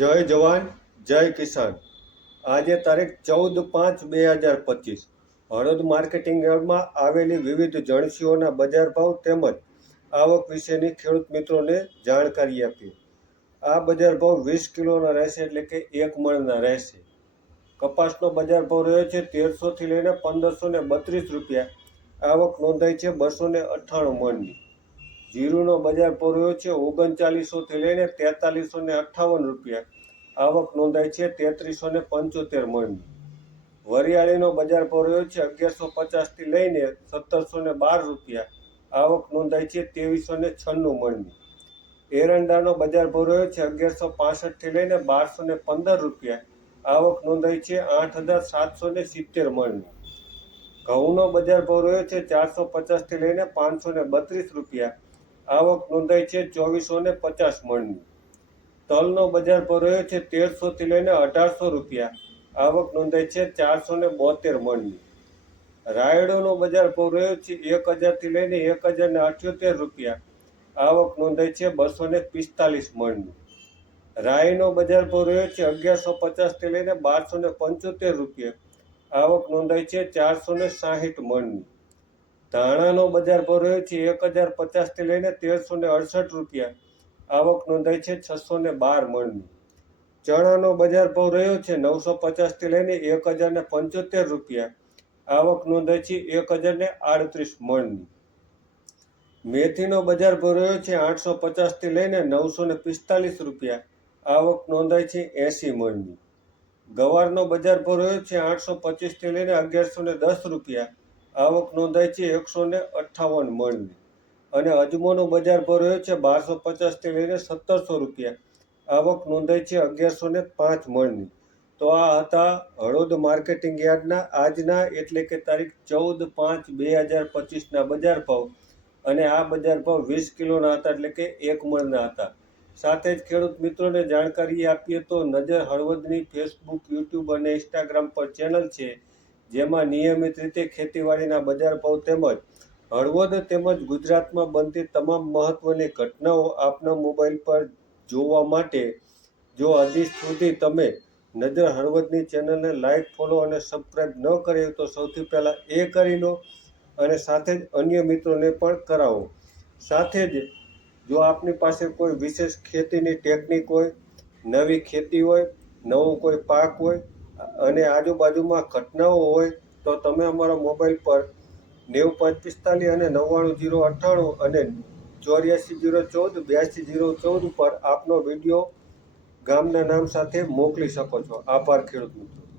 જય જવાન, જય કિસાન. આજે તારીખ ચૌદ પાંચ બે હજાર પચીસ. હળદ માર્કેટિંગ યાર્ડમાં આવેલી વિવિધ જણસીઓના બજાર ભાવ તેમજ આવક વિશેની ખેડૂત મિત્રોને જાણકારી આપી. આ બજાર ભાવ વીસ કિલોના રહેશે એટલે કે એક મણના રહેશે. કપાસનો બજાર ભાવ રહ્યો છે તેરસોથી લઈને પંદરસો ને બત્રીસ રૂપિયા. આવક નોંધાઈ છે બસો ને અઠ્ઠાણું મણની. જીરુનો બજાર ભાવ છે ઓગણચાલીસોથી લઈને તેતાલીસો ને અઠ્ઠાવન રૂપિયા. આવક નોંધાઈ છે તેત્રીસો ને પંચોતેર મણની વરિયાળીનો બજાર ભાવ છે અગિયારસો પચાસથી લઈને સત્તરસો ને બાર રૂપિયા. આવક નોંધાઈ છે ત્રેવીસો ને છન્નું મણની એરંડાનો બજાર ભર્યો છે અગિયારસો પાસઠથી લઈને બારસો ને પંદર રૂપિયા. આવક નોંધાઈ છે આઠ હજાર સાતસો ને સિત્તેર મણની ઘઉંનો બજાર ભાવ રહ્યો છે ચારસો પચાસથી લઈને પાંચસો ને બત્રીસ રૂપિયા. આવક નોંધાઈ છે ચોવીસો ને પચાસ મણની. તલનો બજાર ભાવ રહ્યો છે તેરસોથી લઈને અઢારસો રૂપિયા. આવક નોંધાઈ છે ચારસો ને બોતેર મણની. રાયડોનો બજાર ભાવ રહ્યો છે એક હજારથી લઈને એક હજાર ને અઠ્યોતેર રૂપિયા. આવક નોંધાઈ છે બસો ને પિસ્તાલીસ મણની. રાયનો બજાર ભાવ રહ્યો છે અગિયારસો પચાસથી લઈને બારસો ને પંચોતેર રૂપિયા. આવક નોંધાઈ છે ચારસો ને સાહીઠ મણની. ધાણાનો બજાર ભાવ રહ્યો છે એક હજાર પચાસથી લઈને તેરસો ને અડસઠ રૂપિયા. આવક નોંધાઈ છે છસો ને બાર મણની. ચણાનો બજાર ભાવ રહ્યો છે નવસો પચાસથી લઈને એક હજાર ને પંચોતેર રૂપિયા. આવક નોંધાઈ છે એક હજાર ને આડત્રીસ મણની. મેથીનો બજાર ભાવ રહ્યો છે આઠસો પચાસથી લઈને નવસો ને પિસ્તાલીસ રૂપિયા. આવક નોંધાઈ છે એંસી મણની. ગવારનો બજાર ભાવ રહ્યો છે આઠસો પચીસથી લઈને અગિયારસો ને દસ રૂપિયા. આવક નોંધાઈ છે એકસો ને અઠ્ઠાવન મણની. અને અજમોનો બજાર ભાવ રહ્યો છે બારસો પચાસથી લઈને સત્તરસો રૂપિયા. આવક નોંધાઈ છે અગિયારસો ને પાંચ મણની. તો આ હતા હળોદ માર્કેટિંગ યાર્ડના આજના એટલે કે તારીખ ચૌદ પાંચ બે હજાર પચીસના બજાર ભાવ. અને આ બજાર ભાવ વીસ કિલોના હતા એટલે કે એક મણના હતા. સાથે જ ખેડૂત મિત્રોને જાણકારી આપીએ તો નજર હળવદની ફેસબુક, યુટ્યુબ અને ઇન્સ્ટાગ્રામ પર ચેનલ છે. જેમાં નિયમિત રીતે ખેતીવાડીના બજાર ભાવ તેમજ હળવદ તેમજ ગુજરાતમાં બનતી તમામ મહત્વની ઘટનાઓ આપના મોબાઈલ પર જોવા માટે જો હજી સુધી તમે નજર હળવદની ચેનલને લાઇક ફોલો અને સબસ્ક્રાઈબ ન કરી તો સૌથી પહેલાં એ કરી લો અને સાથે જ અન્ય મિત્રોને પણ કરાવો. સાથે જ જો આપની પાસે કોઈ વિશેષ ખેતીની ટેકનિક હોય, નવી ખેતી હોય, નવો કોઈ પાક હોય અને આજુબાજુમાં ઘટનાઓ હોય તો તમે અમારા મોબાઈલ પર નેવું પાંચ પિસ્તાલીસ અને નવ્વાણું જીરો અઠ્ઠાણું અને ચોર્યાસી જીરો ચૌદ, બ્યાસી જીરો ચૌદ પર આપનો વીડિયો ગામના નામ સાથે મોકલી શકો છો. આભાર ખેડૂત મિત્રો.